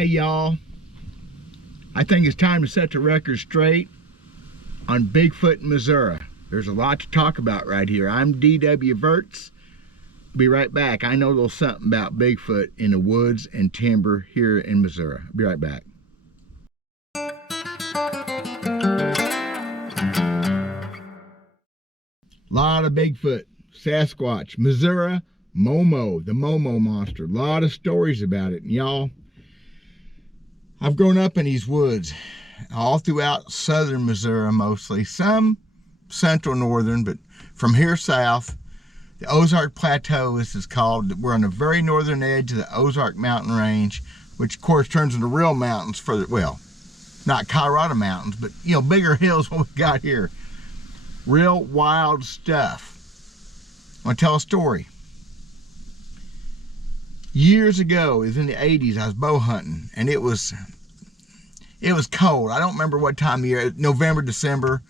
Hey y'all, I think it's time to set the record straight on Bigfoot in Missouri. There's a lot to talk about right here. I'm D.W. Verts. Be right back. I know a little something about Bigfoot in the woods and timber here in Missouri. Be right back. Lot of Bigfoot, Sasquatch, Missouri, MO-MO, the MO-MO monster. A lot of stories about it. And y'all, I've grown up in these woods all throughout southern Missouri mostly. Some central northern, but from here south, the Ozark Plateau, this is called. We're on the very northern edge of the Ozark mountain range, which of course turns into real mountains further, well, not Colorado mountains, but you know, bigger hills what we got here. Real wild stuff. I want to tell a story. Years ago, it was in the 80s, I was bow hunting, and it was cold. I don't remember what time of year, November, December.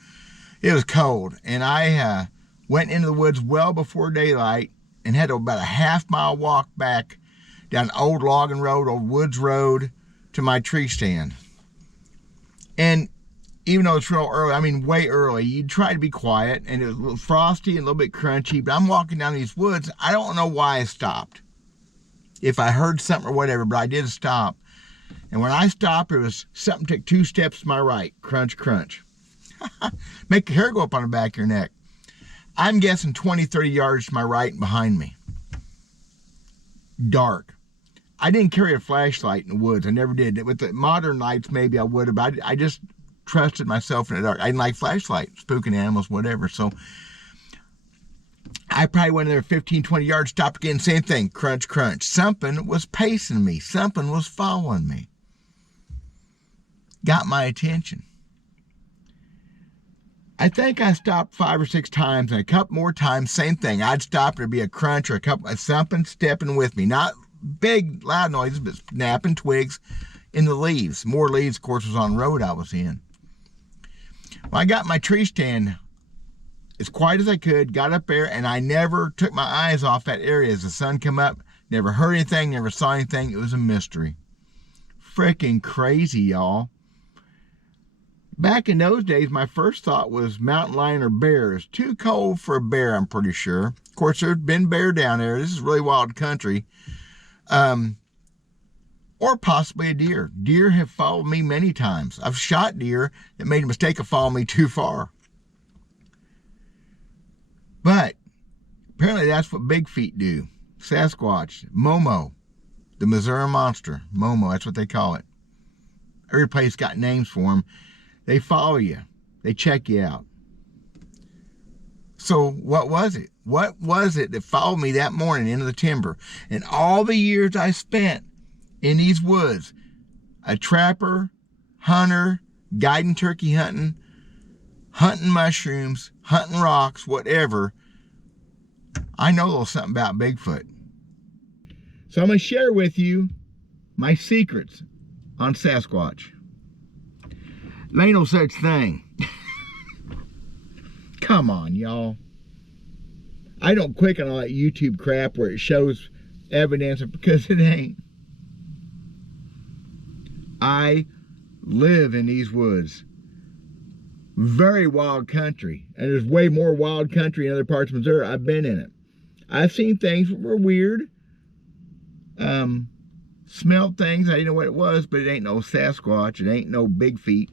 It was cold, and I went into the woods well before daylight and had about a half-mile walk back down an old logging road, old woods road, to my tree stand. And even though it's real early, I mean way early, you try to be quiet, and it was a little frosty and a little bit crunchy, but I'm walking down these woods. I don't know why I stopped. If I heard something or whatever, but I did stop. And when I stopped, it was something took 2 steps to my right. Crunch, crunch. Make your hair go up on the back of your neck. I'm guessing 20, 30 yards to my right and behind me. Dark. I didn't carry a flashlight in the woods. I never did. With the modern lights, maybe I would have, but I just trusted myself in the dark. I didn't like flashlights, spooking animals, whatever. So I probably went in there 15, 20 yards, stopped again, same thing, crunch, crunch. Something was pacing me. Something was following me. Got my attention. I think I stopped 5 or 6 times, and a couple more times, same thing. I'd stop, there'd be a crunch or a couple, something stepping with me. Not big, loud noises, but snapping twigs in the leaves. More leaves, of course, was on the road I was in. Well, I got my tree stand as quiet as I could, got up there, and I never took my eyes off that area as the sun come up. Never heard anything, never saw anything. It was a mystery. Freaking crazy, y'all. Back in those days, my first thought was mountain lion or bear. It's too cold for a bear, I'm pretty sure. Of course, there's been bear down there. This is really wild country. Or possibly a deer. Deer have followed me many times. I've shot deer that made a mistake of following me too far. But apparently that's what big feet do. Sasquatch, MO-MO, the Missouri monster. MO-MO, that's what they call it. Every place got names for them. They follow you. They check you out. So what was it? What was it that followed me that morning into the timber? And all the years I spent in these woods, a trapper, hunter, guiding turkey hunting, hunting mushrooms, hunting rocks, whatever, I know a little something about Bigfoot. So I'm going to share with you my secrets on Sasquatch. There ain't no such thing. Come on, y'all. I don't click on all that YouTube crap where it shows evidence because it ain't. I live in these woods. Very wild country. And there's way more wild country in other parts of Missouri. I've been in it. I've seen things that were weird. Smelled things. I didn't know what it was, but it ain't no Sasquatch. It ain't no big feet.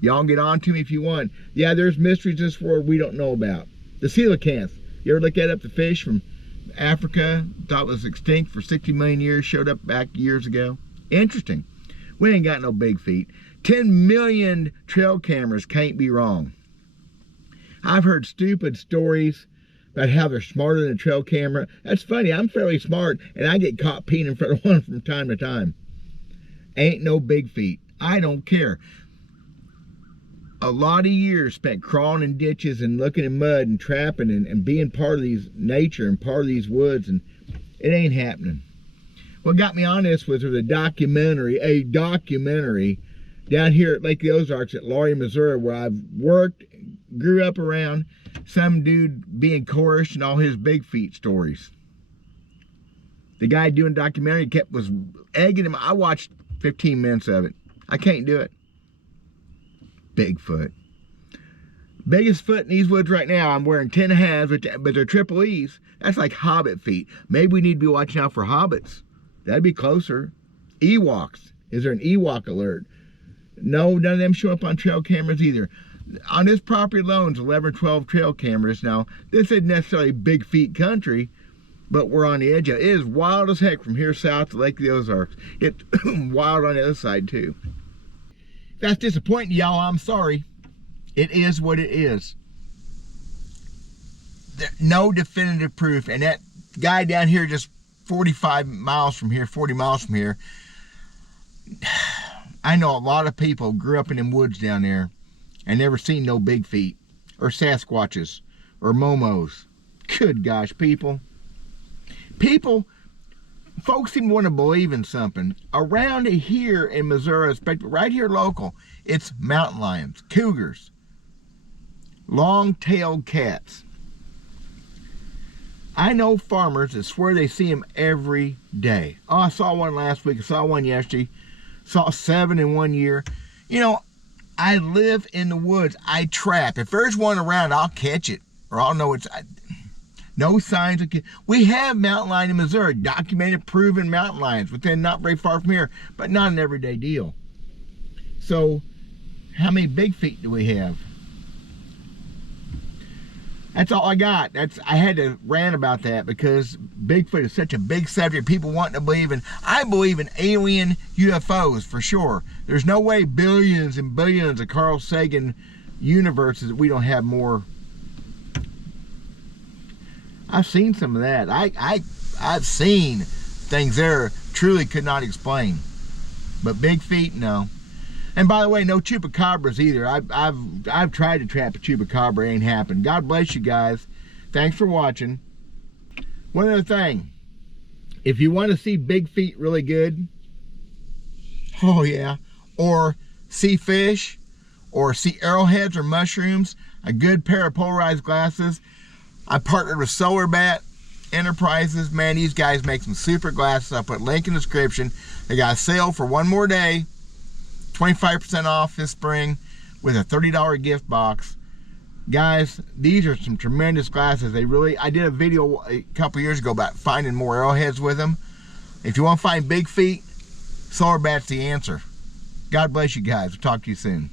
Y'all get on to me if you want. Yeah, there's mysteries in this world we don't know about. The coelacanth. You ever look that up? The fish from Africa, thought was extinct for 60 million years, showed up back years ago. Interesting. We ain't got no big feet. 10 million trail cameras can't be wrong. I've heard stupid stories about how they're smarter than a trail camera. That's funny. I'm fairly smart, and I get caught peeing in front of one from time to time. Ain't no big feet. I don't care. A lot of years spent crawling in ditches and looking in mud and trapping and being part of these nature and part of these woods, and it ain't happening. What got me on this was there was a documentary down here at Lake of the Ozarks at Laurie, Missouri, where I've worked, grew up around, some dude being coerced and all his big feet stories. The guy doing the documentary was egging him. I watched 15 minutes of it. I can't do it. Bigfoot. Biggest foot in these woods right now. I'm wearing 10.5s, but they're triple E's. That's like hobbit feet. Maybe we need to be watching out for hobbits. That'd be closer. Ewoks. Is there an Ewok alert? No, none of them show up on trail cameras either. On this property alone, it's 11 or 12 trail cameras. Now, this isn't necessarily big feet country, but we're on the edge of it. It is wild as heck from here south to Lake of the Ozarks. It's wild on the other side too. If that's disappointing y'all, I'm sorry. It is what it is. No definitive proof. And that guy down here just 45 miles from here, 40 miles from here, I know a lot of people grew up in them woods down there and never seen no big feet or Sasquatches or MO-MOs. Good gosh, people. Folks seem to want to believe in something. Around here in Missouri, right here local, it's mountain lions, cougars, long-tailed cats. I know farmers that swear they see them every day. Oh, I saw one last week. I saw one yesterday. Saw 7 in 1 year. You know, I live in the woods. I trap. If there's one around, I'll catch it. Or I'll know it's... No signs of... We have mountain lion in Missouri. Documented, proven mountain lions within not very far from here. But not an everyday deal. So, how many big feet do we have? That's all I got. I had to rant about that because Bigfoot is such a big subject. People want to believe in. I believe in alien UFOs for sure. There's no way billions and billions of Carl Sagan universes that we don't have more. I've seen some of that. I've seen things there truly could not explain. But big feet, no. And by the way, no chupacabras either. I've tried to trap a chupacabra, ain't happened. God bless you guys. Thanks for watching. One other thing. If you want to see big feet really good, oh yeah, or see fish, or see arrowheads or mushrooms, a good pair of polarized glasses. I partnered with Solar Bat Enterprises. Man, these guys make some super glasses. I'll put a link in the description. They got a sale for one more day. 25% off this spring with a $30 gift box. Guys, these are some tremendous glasses. I did a video a couple years ago about finding more arrowheads with them. If you want to find big feet, Solar Bat's the answer. God bless you guys. We'll talk to you soon.